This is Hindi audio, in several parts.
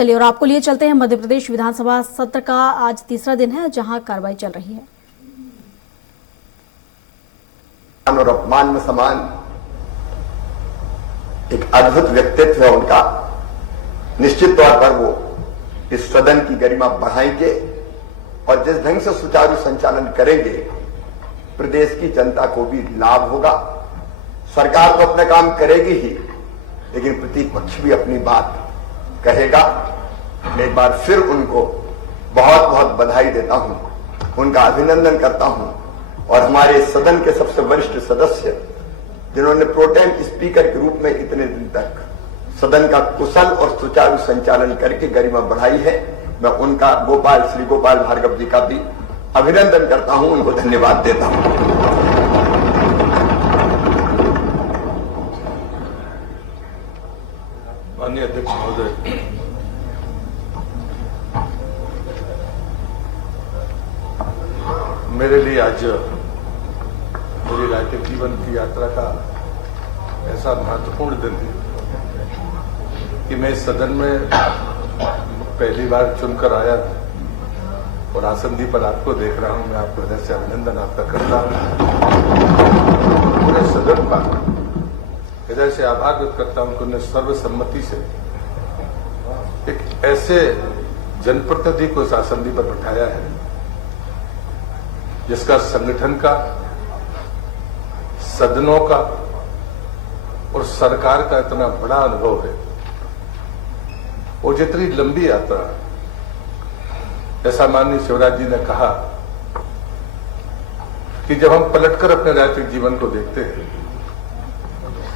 चलिए और आपको लिए चलते हैं मध्य प्रदेश विधानसभा सत्र का आज तीसरा दिन है जहां कार्रवाई चल रही है। और अपमान में समान एक अद्भुत व्यक्तित्व है उनका। निश्चित तौर पर वो इस सदन की गरिमा बढ़ाएंगे और जिस ढंग से सुचारू संचालन करेंगे प्रदेश की जनता को भी लाभ होगा। सरकार तो अपना काम करेगी ही, लेकिन प्रतिपक्ष भी अपनी बात कहेगा। मैं एक बार फिर उनको बहुत बहुत बधाई देता हूं, उनका अभिनंदन करता हूं और हमारे सदन के सबसे वरिष्ठ सदस्य जिन्होंने प्रोटेम स्पीकर के रूप में इतने दिन तक सदन का कुशल और सुचारू संचालन करके गरिमा बढ़ाई है, मैं उनका श्री गोपाल भार्गव जी का भी अभिनंदन करता हूं, उनको धन्यवाद देता हूं। माननीय अध्यक्ष महोदय, मेरे लिए आज मेरी राजनीतिक जीवन की यात्रा का ऐसा महत्वपूर्ण दिन है कि मैं इस सदन में पहली बार चुनकर आया और आसंदी पर आपको देख रहा हूं। मैं आपको हृदय से अभिनंदन आपका करता हूं। पूरे सदन का हृदय से आभार व्यक्त करता हूं कि उन्होंने सर्वसम्मति से एक ऐसे जनप्रतिनिधि को इस आसंदी पर बैठाया है जिसका संगठन का, सदनों का और सरकार का इतना बड़ा अनुभव है और जितनी लंबी यात्रा, जैसा माननीय शिवराज जी ने कहा कि जब हम पलटकर अपने राजनीतिक जीवन को देखते हैं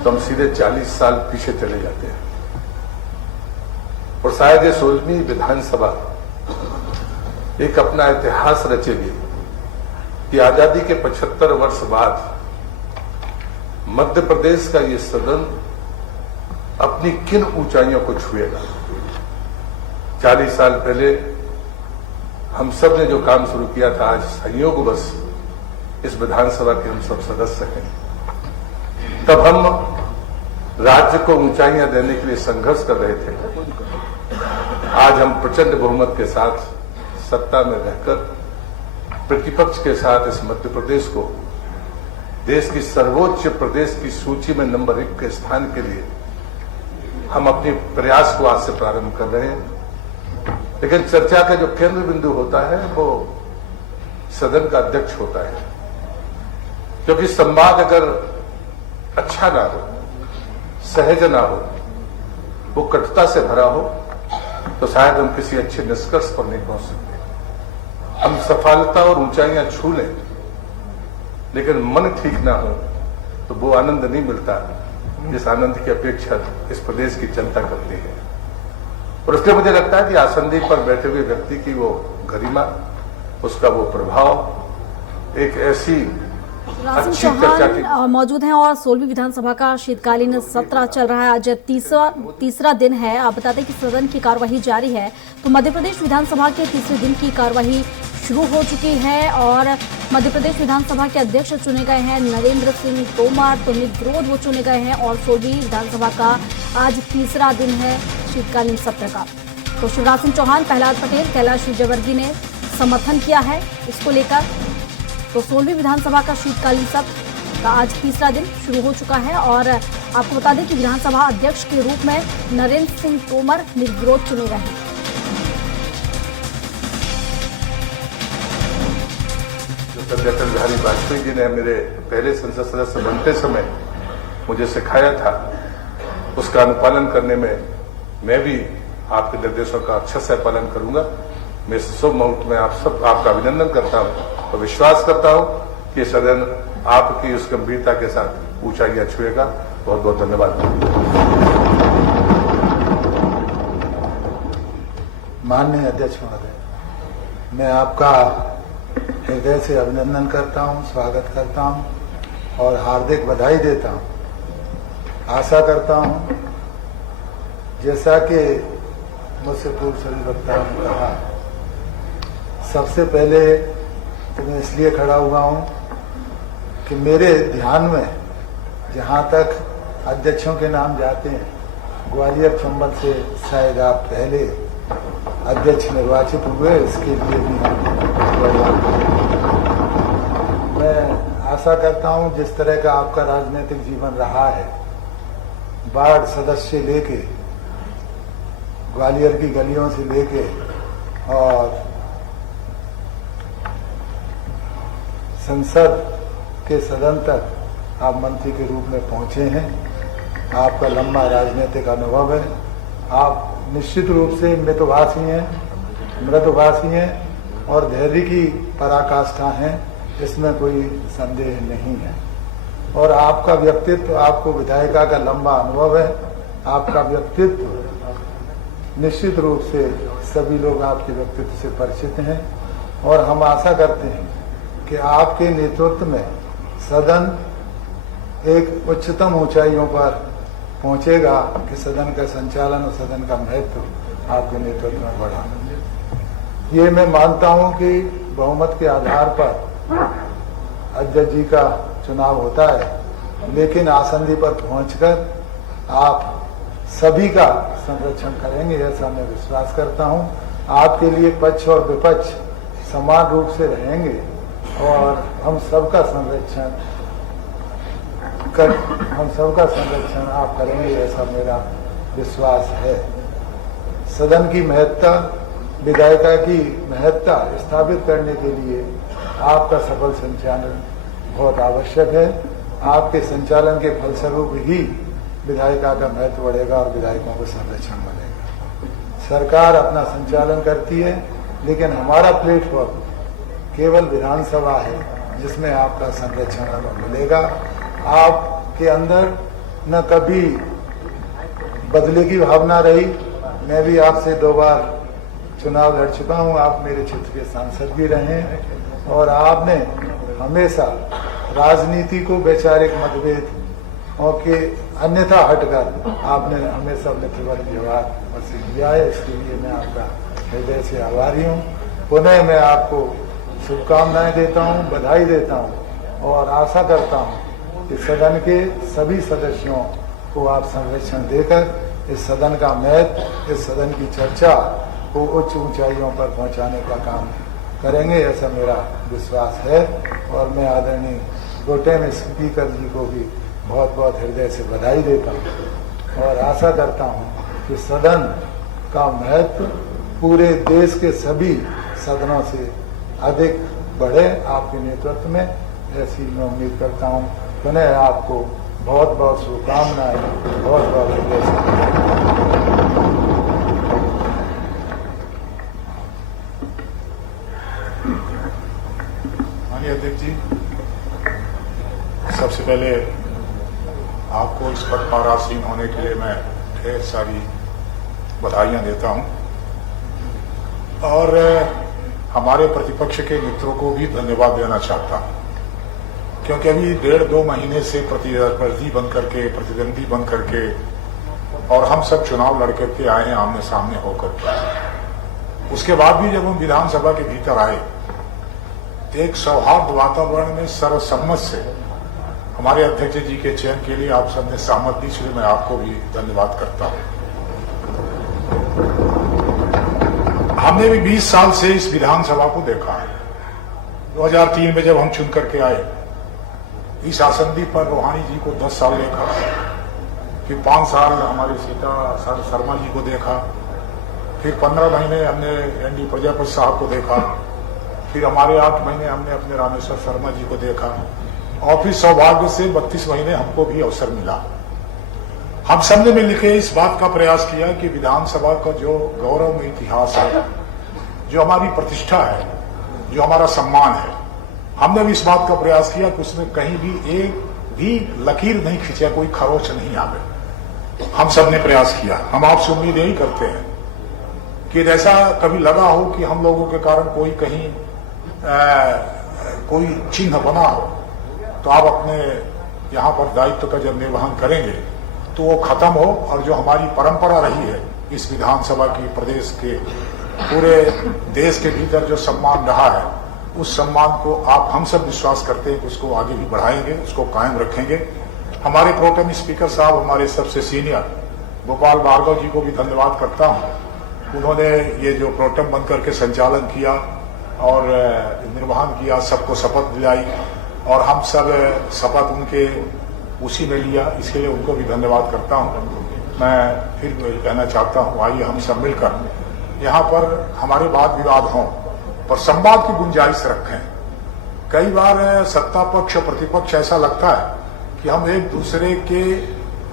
तो हम सीधे 40 साल पीछे चले जाते हैं और शायद ये 16वीं विधानसभा एक अपना इतिहास रचेगी कि आजादी के 75 वर्ष बाद मध्य प्रदेश का ये सदन अपनी किन ऊंचाइयों को छुएगा। 40 साल पहले हम सब ने जो काम शुरू किया था, आज संयोगवश इस विधानसभा के हम सब सदस्य हैं। तब हम राज्य को ऊंचाइयां देने के लिए संघर्ष कर रहे थे। आज हम प्रचंड बहुमत के साथ सत्ता में रहकर प्रतिपक्ष के साथ इस मध्य प्रदेश को देश की सर्वोच्च प्रदेश की सूची में नंबर 1 के स्थान के लिए हम अपने प्रयास को आज से प्रारंभ कर रहे हैं। लेकिन चर्चा का जो केंद्र बिंदु होता है वो सदन का अध्यक्ष होता है, क्योंकि संवाद अगर अच्छा ना हो, सहज ना हो, वो कटुता से भरा हो तो शायद हम किसी अच्छे निष्कर्ष पर नहीं पहुंच सकते। हम सफलता और ऊंचाइयां छू लें, लेकिन मन ठीक ना हो तो वो आनंद नहीं मिलता जिस आनंद की अपेक्षा इस प्रदेश की जनता करती है। और इसलिए मुझे लगता है कि आसंदी पर बैठे हुए व्यक्ति की वो गरिमा, उसका वो प्रभाव एक ऐसी अच्छी चर्चा की मौजूद हैं और 16वीं विधानसभा का शीतकालीन सत्र चल रहा है। आज तीसरा दिन है। आप बताते हैं कि सदन की कार्यवाही जारी है, तो मध्य प्रदेश विधानसभा के तीसरे दिन की कार्यवाही शुरू हो चुकी है और मध्य प्रदेश विधानसभा के अध्यक्ष चुने गए हैं नरेंद्र सिंह तोमर, तो निर्विरोध वो चुने गए हैं और 16वीं विधानसभा का आज तीसरा दिन है शीतकालीन सत्र का। तो शिवराज सिंह चौहान, प्रहलाद पटेल, कैलाश विजयवर्गीय ने समर्थन किया है इसको लेकर। तो 16वीं विधानसभा का शीतकालीन सत्र का आज तीसरा दिन शुरू हो चुका है और आपको बता दें कि विधानसभा अध्यक्ष के रूप में नरेंद्र सिंह तोमर निर्विरोध चुने गए हैं। अटल बिहारी वाजपेयी जी ने मेरे पहले संसद सदस्य बनते समय मुझे सिखाया था, उसका अनुपालन करने में मैं भी आपके निर्देशों का अच्छे से पालन करूंगा। मैं इस शुभ मुहूर्त में आपका अभिनंदन करता हूं और विश्वास करता हूं कि सदन आपकी उस गंभीरता के साथ ऊंचाइयां छुएगा। बहुत बहुत धन्यवाद। माननीय अध्यक्ष महोदय, मैं आपका हृदय से अभिनंदन करता हूं, स्वागत करता हूं और हार्दिक बधाई देता हूं। आशा करता हूं जैसा कि मुझसे पूर्व सभी वक्ताओं ने कहा, सबसे पहले तो मैं इसलिए खड़ा हुआ हूं कि मेरे ध्यान में जहां तक अध्यक्षों के नाम जाते हैं, ग्वालियर चंबल से शायद आप पहले अध्यक्ष निर्वाचित हुए, इसके लिए भी हम मैं आशा करता हूं जिस तरह का आपका राजनीतिक जीवन रहा है, वार्ड सदस्य लेके, ग्वालियर की गलियों से लेके और संसद के सदन तक आप मंत्री के रूप में पहुंचे हैं। आपका लंबा राजनीतिक अनुभव है। आप निश्चित रूप से मितभाषी हैं, मृदुभाषी हैं और धैर्य की पराकाष्ठा हैं, इसमें कोई संदेह नहीं है। और आपका व्यक्तित्व, आपको विधायिका का लंबा अनुभव है, आपका व्यक्तित्व निश्चित रूप से सभी लोग आपके व्यक्तित्व से परिचित हैं और हम आशा करते हैं कि आपके नेतृत्व में सदन एक उच्चतम ऊंचाइयों पर पहुंचेगा कि सदन का संचालन और सदन का महत्व आपके नेतृत्व में बढ़ा। ये मैं मानता हूं कि बहुमत के आधार पर अध्यक्ष जी का चुनाव होता है, लेकिन आसंदी पर पहुंचकर आप सभी का संरक्षण करेंगे, ऐसा मैं विश्वास करता हूं। आपके लिए पक्ष और विपक्ष समान रूप से रहेंगे और हम सबका संरक्षण आप करेंगे, ऐसा मेरा विश्वास है। सदन की महत्ता, विधायिका की महत्ता स्थापित करने के लिए आपका सफल संचालन बहुत आवश्यक है। आपके संचालन के फलस्वरूप ही विधायिका का महत्व बढ़ेगा और विधायकों को संरक्षण मिलेगा। सरकार अपना संचालन करती है, लेकिन हमारा प्लेटफॉर्म केवल विधानसभा है जिसमें आपका संरक्षण मिलेगा। आपके अंदर न कभी बदले की भावना रही। मैं भी आपसे 2 बार चुनाव लड़ चुका हूं, आप मेरे क्षेत्र के सांसद भी रहे हैं और आपने हमेशा राजनीति को वैचारिक मतभेद और के अन्यथा हटकर आपने हमेशा मित्रवत व्यवहार से किया है। इसके लिए मैं आपका हृदय से आभारी हूँ। पुनः मैं आपको शुभकामनाएं देता हूं, बधाई देता हूं और आशा करता हूं कि सदन के सभी सदस्यों को आप संरक्षण देकर इस सदन का महत्व, इस सदन की चर्चा को उच्च ऊंचाइयों पर पहुंचाने का काम करेंगे, ऐसा मेरा विश्वास है। और मैं आदरणीय प्रोटेम स्पीकर जी को भी बहुत बहुत हृदय से बधाई देता हूं और आशा करता हूं कि सदन का महत्व पूरे देश के सभी सदनों से अधिक बढ़े आपके नेतृत्व में, ऐसी मैं उम्मीद करता हूं। पुनः आपको बहुत बहुत शुभकामनाएं, बहुत बहुत हृदय से। माननीय अध्यक्ष जी, सबसे पहले आपको इस पद पर आसीन होने के लिए मैं ढेर सारी बधाइयां देता हूं और हमारे प्रतिपक्ष के मित्रों को भी धन्यवाद देना चाहता हूं, क्योंकि अभी 1.5-2 महीने से प्रतिस्पर्धी बन करके, प्रतिद्वंदी बन करके और हम सब चुनाव लड़ करके आए हैं आमने सामने होकर के। उसके बाद भी जब हम विधानसभा के भीतर आए तो एक सौहार्द वातावरण में सर्वसम्मत से हमारे अध्यक्ष जी के चयन के लिए आप सबने सहमत दी, इसलिए मैं आपको भी धन्यवाद करता हूं। हमने भी 20 साल से इस विधानसभा को देखा है। 2003 में जब हम चुन करके आए, इस आसंदी पर रोहानी जी को 10 साल देखा, फिर 5 साल हमारी सीता शर्मा जी को देखा, फिर 15 महीने हमने एनडी प्रजापति साहब को देखा, फिर हमारे 8 महीने हमने अपने रामेश्वर शर्मा जी को देखा और फिर सौभाग्य से 32 महीने हमको भी अवसर मिला। हम सबने मिलकर इस बात का प्रयास किया कि विधानसभा का जो गौरवमय इतिहास है, जो हमारी प्रतिष्ठा है, जो हमारा सम्मान है, हमने भी इस बात का प्रयास किया कि उसमें कहीं भी एक भी लकीर नहीं खींचा, कोई खरोच नहीं आवे। हम सब ने प्रयास किया। हम आपसे उम्मीद यही करते हैं कि ऐसा कभी लगा हो कि हम लोगों के कारण कोई कहीं कोई चिन्ह बना हो, तो आप अपने यहाँ पर दायित्व का जब निर्वहन करेंगे तो वो खत्म हो और जो हमारी परंपरा रही है इस विधानसभा की, प्रदेश के पूरे देश के भीतर जो सम्मान रहा है, उस सम्मान को आप हम सब विश्वास करते हैं कि उसको आगे भी बढ़ाएंगे, उसको कायम रखेंगे। हमारे प्रोटेम स्पीकर साहब, हमारे सबसे सीनियर गोपाल भार्गव जी को भी धन्यवाद करता हूं उन्होंने ये जो प्रोटेम बन करके संचालन किया और निर्वहन किया, सबको शपथ दिलाई और हम सब शपथ उनके उसी में लिया। इसके लिए उनको भी धन्यवाद करता हूँ। मैं फिर कहना चाहता हूँ, आइए हम सब मिलकर यहाँ पर हमारे वाद विवाद हों पर संवाद की गुंजाइश रखें। कई बार सत्ता पक्ष और प्रतिपक्ष ऐसा लगता है कि हम एक दूसरे के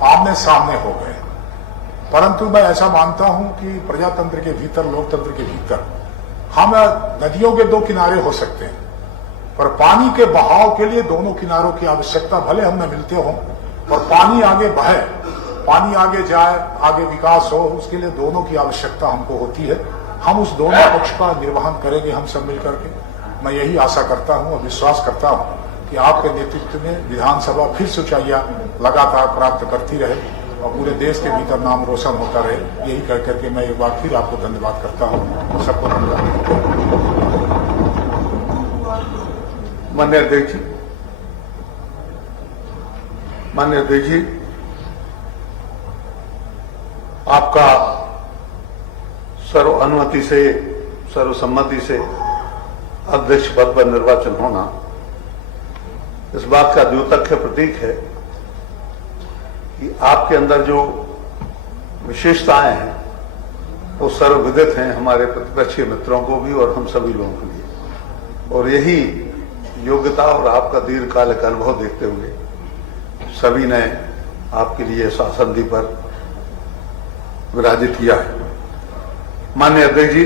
आमने सामने हो गए, परंतु मैं ऐसा मानता हूं कि प्रजातंत्र के भीतर, लोकतंत्र के भीतर हम नदियों के दो किनारे हो सकते हैं, पर पानी के बहाव के लिए दोनों किनारों की आवश्यकता, भले हम में मिलते हों, और पानी आगे बहे, पानी आगे जाए, आगे विकास हो, उसके लिए दोनों की आवश्यकता हमको होती है। हम उस दोनों पक्ष का निर्वहन करेंगे हम सब मिलकर के। मैं यही आशा करता हूं और विश्वास करता हूं कि आपके नेतृत्व में विधानसभा फिर से ऊंचाइयां लगातार प्राप्त करती रहे और पूरे देश के भीतर नाम रोशन होता रहे। यही कह करके मैं एक बार फिर आपको धन्यवाद करता हूं। सबको धन्यवाद। माननीय अध्यक्ष जी, आपका सर्वानुमति से, सर्वसम्मति से अध्यक्ष पद पर निर्वाचन होना इस बात का द्योतक प्रतीक है कि आपके अंदर जो विशेषताएं हैं वो सर्वविदित हैं हमारे प्रतिपक्षीय मित्रों को भी और हम सभी लोगों के लिए। और यही योग्यता और आपका दीर्घकालिक अनुभव देखते हुए सभी ने आपके लिए शासनदी पर विराजित किया है। माननीय अध्यक्ष जी,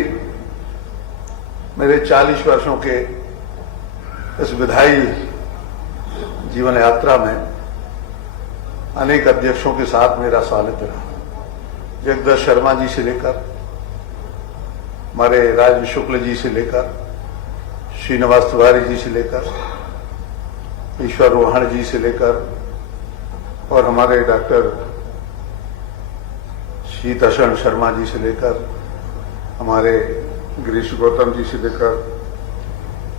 मेरे 40 वर्षों के इस विधायी जीवन यात्रा में अनेक अध्यक्षों के साथ मेरा सानिध्य रहा। जगदीश शर्मा जी से लेकर, हमारे राज शुक्ल जी से लेकर, श्रीनिवास तिवारी जी से लेकर, ईश्वर रोहण जी से लेकर और हमारे डॉक्टर शीतशरण शर्मा जी से लेकर, हमारे गिरीश गौतम जी से लेकर,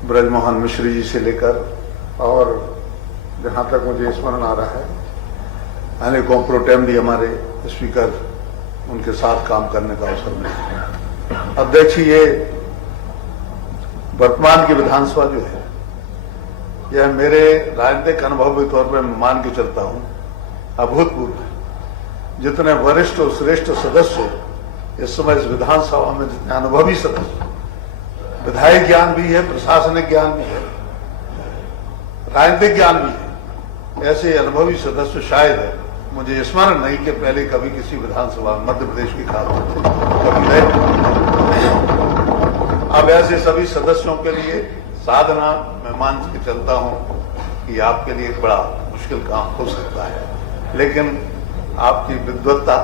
ब्रजमोहन मिश्र जी से लेकर और जहां तक मुझे स्मरण आ रहा है अनेकों प्रोटेम भी हमारे स्पीकर, उनके साथ काम करने का अवसर मिला। अध्यक्ष, ये वर्तमान की विधानसभा जो है यह मेरे राजनीतिक अनुभव के तौर पर मान के चलता हूं अभूतपूर्व है। जितने वरिष्ठ और श्रेष्ठ सदस्य इस समय इस विधानसभा में, जितने अनुभवी सदस्य, विधायक ज्ञान भी है, प्रशासनिक ज्ञान भी है, राजनीतिक ज्ञान भी है, ऐसे अनुभवी सदस्य शायद है मुझे स्मरण नहीं कि पहले कभी किसी विधानसभा में मध्य प्रदेश की खास कभी रहे। अब ऐसे सभी सदस्यों के लिए साधना मैं मान के चलता हूं कि आपके लिए एक बड़ा मुश्किल काम हो सकता है, लेकिन आपकी विद्वत्ता,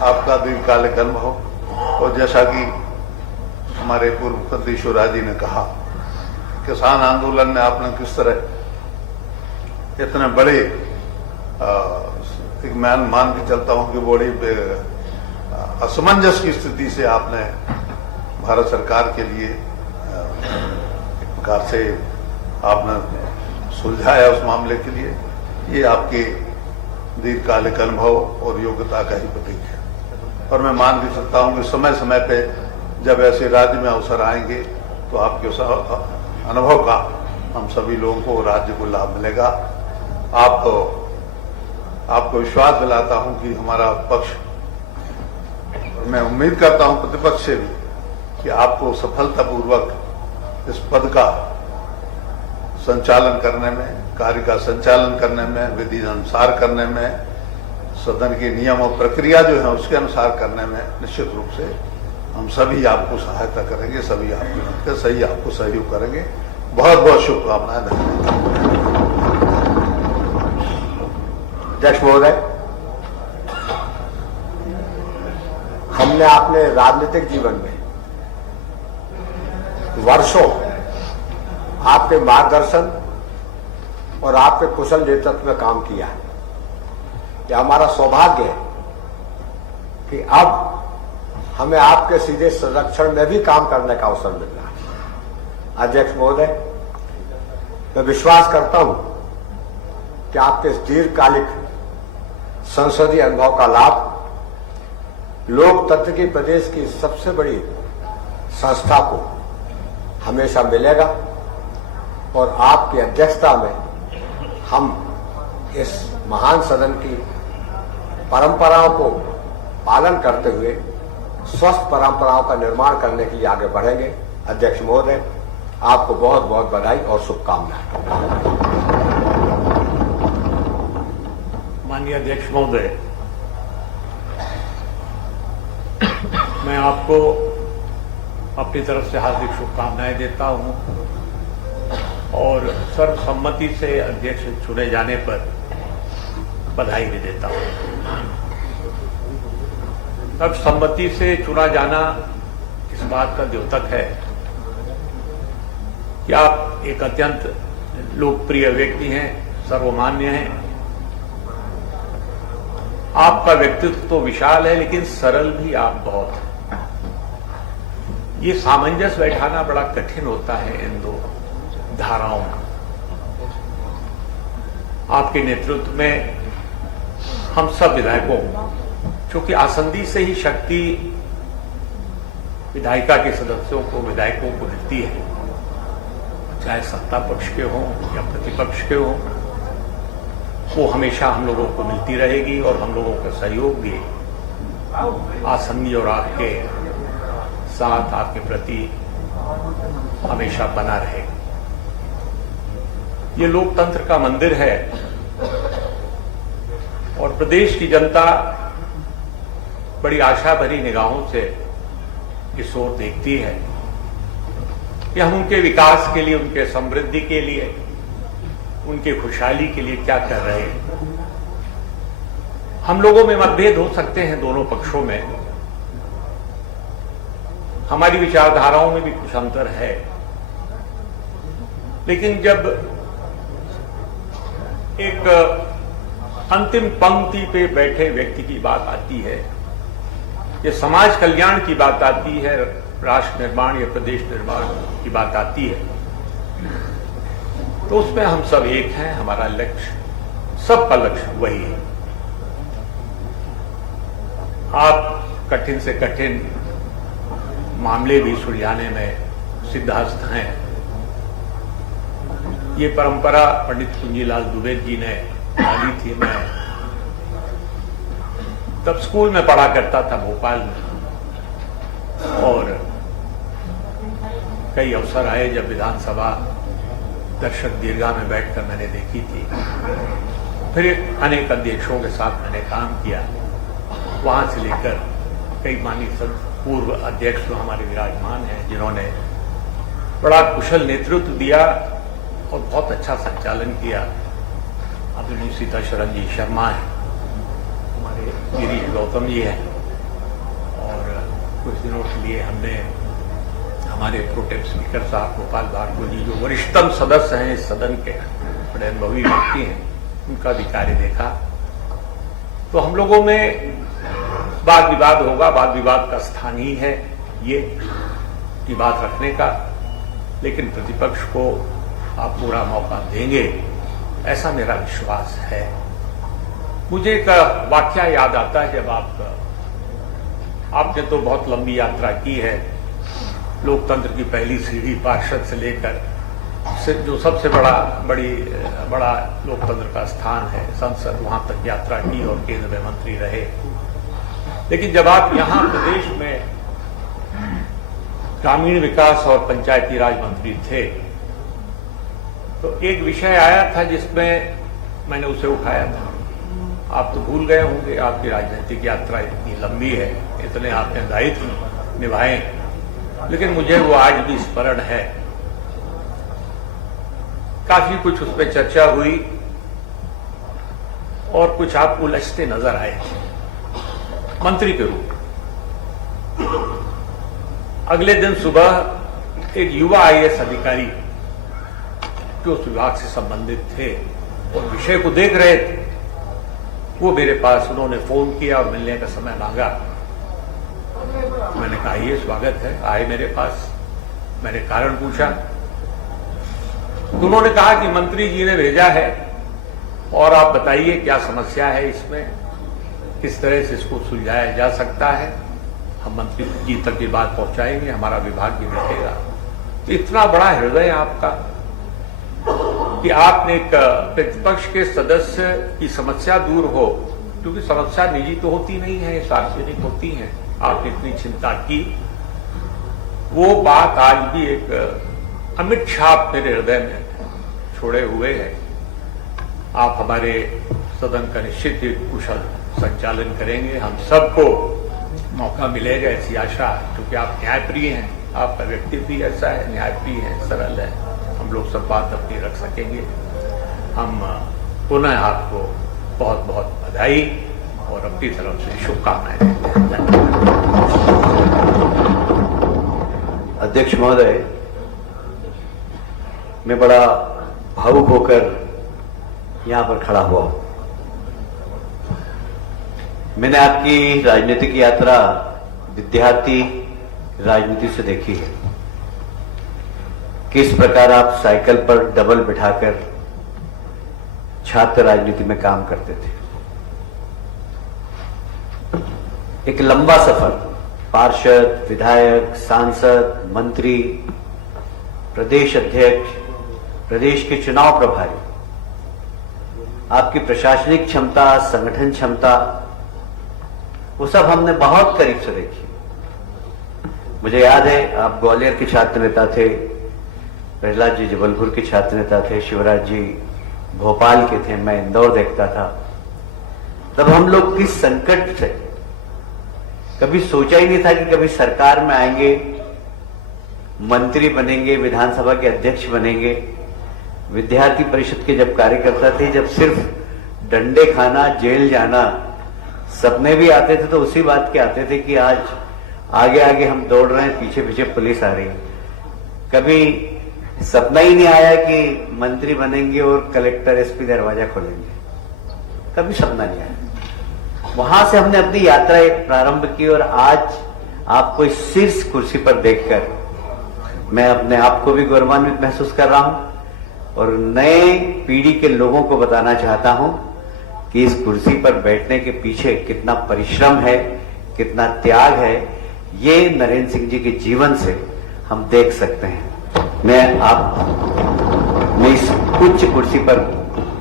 आपका दीर्घकालिक अनुभव और जैसा कि हमारे पूर्व मुख्यमंत्री शिवराज जी ने कहा, किसान आंदोलन में आपने किस तरह इतने बड़े मैं मान के चलता हूं कि बड़ी असमंजस की स्थिति से आपने भारत सरकार के लिए एक प्रकार से आपने सुलझाया उस मामले के लिए। ये आपके दीर्घकालिक अनुभव और योग्यता का ही प्रतीक है। और मैं मान के चलता हूं कि समय समय पे जब ऐसे राज्य में अवसर आएंगे तो आपके उस अनुभव का हम सभी लोगों को, राज्य को लाभ मिलेगा। आपको विश्वास दिलाता हूं कि हमारा पक्ष, और मैं उम्मीद करता हूं प्रतिपक्ष से भी, कि आपको सफलतापूर्वक इस पद का संचालन करने में, कार्य का संचालन करने में, विधि अनुसार करने में, सदन के नियम और प्रक्रिया जो है उसके अनुसार करने में निश्चित रूप से हम सभी आपको सहायता करेंगे, सभी आपकी मदद कर सही आपको सहयोग करेंगे। बहुत बहुत शुभकामनाएं। धन्यवाद। अध्यक्ष महोदय, हमने अपने राजनीतिक जीवन में वर्षों आपके मार्गदर्शन और आपके कुशल नेतृत्व में काम किया है। यह हमारा सौभाग्य है कि अब हमें आपके सीधे संरक्षण में भी काम करने का अवसर मिल रहा है। अध्यक्ष महोदय, मैं विश्वास करता हूं कि आपके इस दीर्घकालिक संसदीय अनुभव का लाभ लोकतंत्र की प्रदेश की सबसे बड़ी संस्था को हमेशा मिलेगा और आपकी अध्यक्षता में हम इस महान सदन की परंपराओं को पालन करते हुए स्वस्थ परंपराओं का निर्माण करने के लिए आगे बढ़ेंगे। अध्यक्ष महोदय, आपको बहुत बहुत बधाई और शुभकामनाएं। माननीय अध्यक्ष महोदय, मैं आपको अपनी तरफ से हार्दिक शुभकामनाएं देता हूं और सर्वसम्मति से अध्यक्ष चुने जाने पर बधाई भी देता हूं। सर्वसम्मति से चुना जाना इस बात का द्योतक है कि आप एक अत्यंत लोकप्रिय व्यक्ति हैं, सर्वमान्य हैं। आपका व्यक्तित्व तो विशाल है लेकिन सरल भी आप बहुत हैं। ये सामंजस्य बैठाना बड़ा कठिन होता है इन दो धाराओं में। आपके नेतृत्व में हम सब विधायकों, क्योंकि आसंदी से ही शक्ति विधायिका के सदस्यों को, विधायकों को मिलती है, चाहे सत्ता पक्ष के हों या प्रतिपक्ष के हों, वो हमेशा हम लोगों को मिलती रहेगी और हम लोगों का सहयोग भी आसंदी और आपके साथ, आपके प्रति हमेशा बना रहेगा। ये लोकतंत्र का मंदिर है और प्रदेश की जनता बड़ी आशा भरी निगाहों से इस ओर देखती है कि हम उनके विकास के लिए, उनके समृद्धि के लिए, उनके खुशहाली के लिए क्या कर रहे हैं। हम लोगों में मतभेद हो सकते हैं दोनों पक्षों में, हमारी विचारधाराओं में भी कुछ अंतर है, लेकिन जब एक अंतिम पंक्ति पे बैठे व्यक्ति की बात आती है, ये समाज कल्याण की बात आती है, राष्ट्र निर्माण या प्रदेश निर्माण की बात आती है, तो उसमें हम सब एक हैं। हमारा लक्ष्य, सबका लक्ष्य वही है। आप कठिन से कठिन मामले भी सुलझाने में सिद्धहस्त हैं। ये परंपरा पंडित कुंजीलाल दुबे जी ने डाली थी। मैं तब स्कूल में पढ़ा करता था भोपाल में, और कई अवसर आए जब विधानसभा दर्शक दीर्घा में बैठकर मैंने देखी थी। फिर अनेक अध्यक्षों के साथ मैंने काम किया, वहां से लेकर कई माननीय पूर्व अध्यक्ष जो हमारे विराजमान हैं, जिन्होंने बड़ा कुशल नेतृत्व दिया और बहुत अच्छा संचालन किया। अभी सीताशरण जी शर्मा है, हमारे गिरीश गौतम जी हैं, और कुछ दिनों के लिए हमने हमारे प्रोटेम स्पीकर साहब गोपाल भार्गव जी, जो वरिष्ठतम सदस्य हैं इस सदन के, बड़े अनुभवी व्यक्ति हैं, उनका भी कार्य देखा। तो हम लोगों में वाद विवाद होगा, वाद विवाद का स्थान ही है ये बात रखने का, लेकिन प्रतिपक्ष को आप पूरा मौका देंगे, ऐसा मेरा विश्वास है। मुझे एक वाकया याद आता है, जब आपने तो बहुत लंबी यात्रा की है, लोकतंत्र की पहली सीढ़ी पार्षद से लेकर जो सबसे बड़ा लोकतंत्र का स्थान है संसद, वहां तक यात्रा की और केंद्र में मंत्री रहे। लेकिन जब आप यहां प्रदेश में ग्रामीण विकास और पंचायती राज मंत्री थे, तो एक विषय आया था जिसमें मैंने उसे उठाया था। आप तो भूल गए होंगे, आपकी राजनीतिक यात्रा इतनी लंबी है, इतने आपने दायित्व निभाए, लेकिन मुझे वो आज भी स्मरण है। काफी कुछ उस पर चर्चा हुई और कुछ आप उलझते नजर आए मंत्री के रूप। अगले दिन सुबह एक युवा आईएएस अधिकारी जो उस विभाग से संबंधित थे और विषय को देख रहे थे, वो मेरे पास, उन्होंने फोन किया और मिलने का समय मांगा। मैंने कहा ये स्वागत है, आए मेरे पास। मैंने कारण पूछा, तो उन्होंने कहा कि मंत्री जी ने भेजा है और आप बताइए क्या समस्या है इसमें, किस तरह से इसको सुलझाया जा सकता है। हम मंत्री जी तक ये बात पहुंचाएंगे, हमारा विभाग भी देखेगा। तो इतना बड़ा हृदय आपका कि आपने एक प्रतिपक्ष के सदस्य की समस्या दूर हो, क्योंकि समस्या निजी तो होती नहीं है, सार्वजनिक होती है, आपने इतनी चिंता की। वो बात आज भी एक अमिट छाप मेरे हृदय में छोड़े हुए है। आप हमारे सदन का निश्चित ही कुशल संचालन करेंगे, हम सबको मौका मिलेगा ऐसी आशा, क्योंकि आप न्यायप्रिय हैं, आपका व्यक्तित्व भी ऐसा है, न्यायप्रिय है, सरल है, हम लोग सब बात अपनी रख सकेंगे। हम पुनः आपको बहुत बहुत बधाई और अपनी तरफ से शुभकामनाएं देते हैं। अध्यक्ष महोदय, मैं बड़ा भावुक होकर यहां पर खड़ा हुआ हूं। मैंने आपकी राजनीतिक यात्रा विद्यार्थी राजनीति से देखी है, किस प्रकार आप साइकिल पर डबल बिठाकर छात्र राजनीति में काम करते थे। एक लंबा सफर, पार्षद, विधायक, सांसद, मंत्री, प्रदेश अध्यक्ष, प्रदेश के चुनाव प्रभारी, आपकी प्रशासनिक क्षमता, संगठन क्षमता, वो सब हमने बहुत करीब से देखी। मुझे याद है आप ग्वालियर के छात्र नेता थे, प्रहलाद जी जबलपुर के छात्र नेता थे, शिवराज जी भोपाल के थे, मैं इंदौर देखता था। तब हम लोग किस संकट से, कभी सोचा ही नहीं था कि कभी सरकार में आएंगे, मंत्री बनेंगे, विधानसभा के अध्यक्ष बनेंगे। विद्यार्थी परिषद के जब कार्यकर्ता थे, जब सिर्फ डंडे खाना, जेल जाना सपने भी आते थे, तो उसी बात के आते थे कि आज आगे आगे हम दौड़ रहे हैं, पीछे पीछे पुलिस आ रही है। कभी सपना ही नहीं आया कि मंत्री बनेंगे और कलेक्टर एसपी दरवाजा खोलेंगे, कभी सपना नहीं आया। वहां से हमने अपनी यात्रा एक प्रारंभ की और आज आपको इस शीर्ष कुर्सी पर देखकर मैं अपने आप को भी गौरवान्वित महसूस कर रहा हूं और नए पीढ़ी के लोगों को बताना चाहता हूं कि इस कुर्सी पर बैठने के पीछे कितना परिश्रम है, कितना त्याग है, ये नरेंद्र सिंह जी के जीवन से हम देख सकते हैं। मैं इस उच्च कुर्सी पर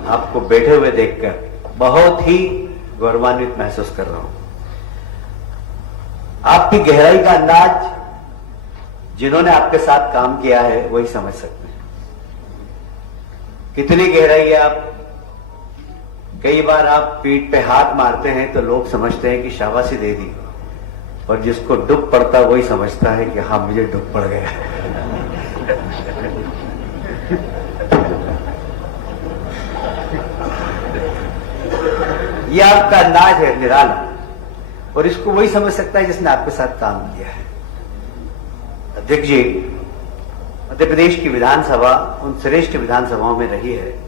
आपको बैठे हुए देखकर बहुत ही गौरवान्वित महसूस कर रहा हूं। आपकी गहराई का अंदाज जिन्होंने आपके साथ काम किया है वही समझ सकते हैं, कितनी गहराई है। आप कई बार आप पीठ पे हाथ मारते हैं तो लोग समझते हैं कि शाबाशी दे दी, और जिसको दुख पड़ता वही समझता है कि हाँ मुझे दुख पड़ गया। ये आपका अंदाज है निराला, और इसको वही समझ सकता है जिसने आपके साथ काम किया है। अध्यक्ष जी, मध्य प्रदेश की विधानसभा उन श्रेष्ठ विधानसभाओं में रही है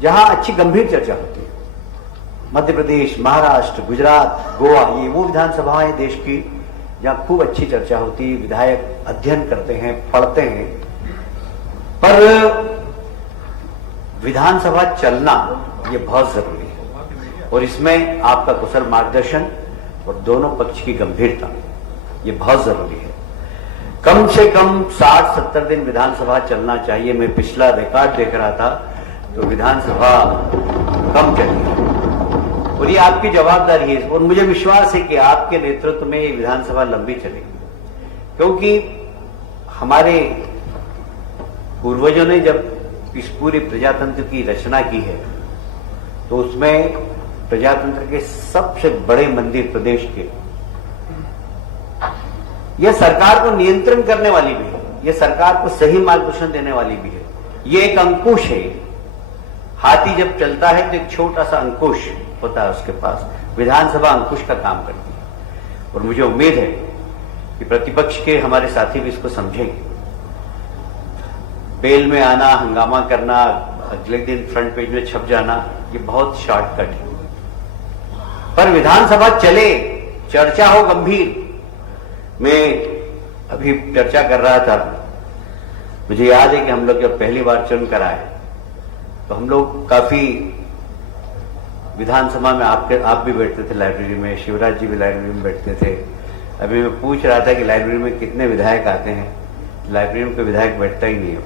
जहां अच्छी गंभीर चर्चा होती है। मध्य प्रदेश, महाराष्ट्र, गुजरात, गोवा, ये वो विधानसभाएं देश की जहां खूब अच्छी चर्चा होती है, विधायक अध्ययन करते हैं, पढ़ते हैं। पर विधानसभा चलना ये बहुत जरूरी है, और इसमें आपका कुशल मार्गदर्शन और दोनों पक्ष की गंभीरता ये बहुत जरूरी है। कम से कम 60-70 दिन विधानसभा चलना चाहिए। मैं पिछला रिकॉर्ड देख रहा था तो विधानसभा कम चली है, और ये आपकी जवाबदारी है, और मुझे विश्वास है कि आपके नेतृत्व में ये विधानसभा लंबी चलेगी। क्योंकि हमारे पूर्वजों ने जब इस पूरे प्रजातंत्र की रचना की है तो उसमें प्रजातंत्र के सबसे बड़े मंदिर प्रदेश के, यह सरकार को नियंत्रण करने वाली भी है, यह सरकार को सही मार्गदर्शन देने वाली भी है। यह एक अंकुश है। हाथी जब चलता है तो एक छोटा सा अंकुश होता है उसके पास, विधानसभा अंकुश का काम करती है। और मुझे उम्मीद है कि प्रतिपक्ष के हमारे साथी भी इसको समझेंगे। बेल में आना, हंगामा करना, अगले दिन फ्रंट पेज में छप जाना, ये बहुत शॉर्टकट है। पर विधानसभा चले, चर्चा हो गंभीर। मैं अभी चर्चा कर रहा था, मुझे याद है कि हम लोग जब पहली बार चुनकर आए तो हम लोग काफी विधानसभा में आप भी बैठते थे लाइब्रेरी में, शिवराज जी भी लाइब्रेरी में बैठते थे, अभी मैं पूछ रहा था कि लाइब्रेरी में कितने विधायक आते हैं। लाइब्रेरी में कोई विधायक बैठता ही नहीं है।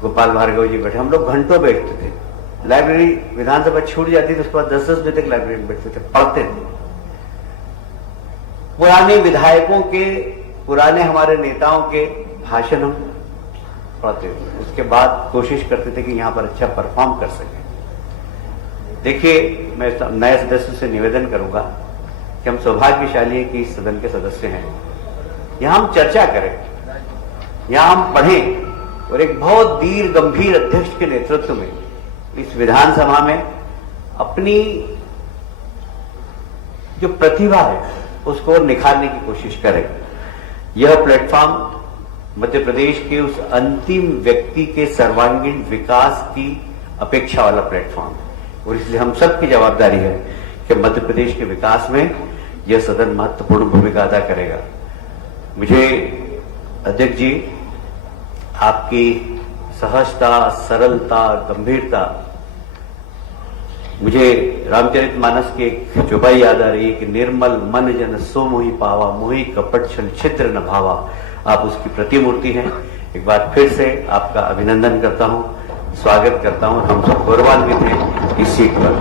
गोपाल भार्गव जी बैठे, हम लोग घंटों बैठते थे। लाइब्रेरी विधानसभा छूट जाती थी, उसके बाद 10-10 बजे तक लाइब्रेरी में बैठते थे, पढ़ते थे। पुराने विधायकों के, पुराने हमारे नेताओं के भाषण हम पढ़ते थे। उसके बाद कोशिश करते थे कि यहां पर अच्छा परफॉर्म कर सके। देखिए, मैं नए सदस्य से निवेदन करूंगा कि हम सौभाग्यशाली हैं कि इस सदन के सदस्य हैं। यहां हम चर्चा करें, यहां हम पढ़ें और एक बहुत धीर गंभीर अध्यक्ष के नेतृत्व में इस विधानसभा में अपनी जो प्रतिभा है उसको निखारने की कोशिश करें। यह प्लेटफॉर्म मध्य प्रदेश के उस अंतिम व्यक्ति के सर्वांगीण विकास की अपेक्षा वाला प्लेटफॉर्म है और इसलिए हम सबकी जवाबदारी है कि मध्य प्रदेश के विकास में यह सदन महत्वपूर्ण भूमिका अदा करेगा। मुझे अध्यक्ष जी, आपकी सहजता, सरलता, गंभीरता, मुझे रामचरितमानस की एक चौपाई याद आ रही है कि निर्मल मन जन सो मोहि पावा, मोहि कपट छल छिद्र न भावा। आप उसकी प्रतिमूर्ति हैं। एक बार फिर से आपका अभिनंदन करता हूं, स्वागत करता हूं। हम सब गौरवान्वित हैं इस सीट पर।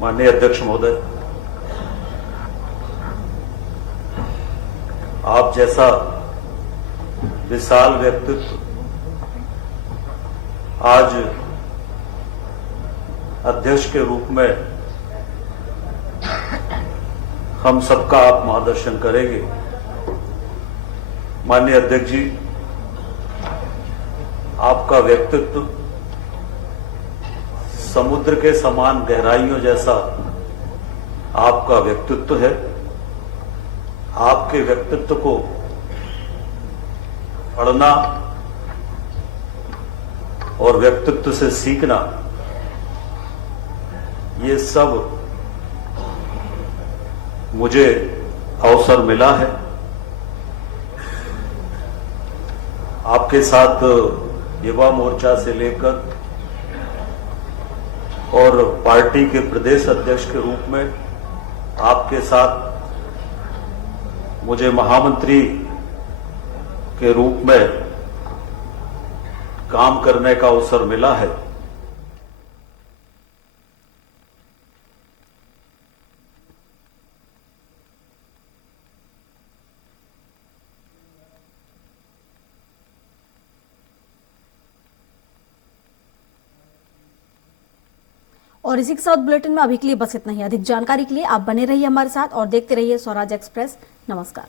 माननीय अध्यक्ष महोदय, आप जैसा विशाल व्यक्तित्व आज अध्यक्ष के रूप में हम सबका आप मार्गदर्शन करेंगे। माननीय अध्यक्ष जी, आपका व्यक्तित्व समुद्र के समान गहराइयों जैसा आपका व्यक्तित्व है। आपके व्यक्तित्व को पढ़ना और व्यक्तित्व से सीखना, ये सब मुझे अवसर मिला है। आपके साथ युवा मोर्चा से लेकर और पार्टी के प्रदेश अध्यक्ष के रूप में आपके साथ मुझे महामंत्री के रूप में काम करने का अवसर मिला है। और इसी के साथ बुलेटिन में अभी के लिए बस इतना ही। अधिक जानकारी के लिए आप बने रहिए हमारे साथ और देखते रहिए स्वराज एक्सप्रेस। नमस्कार।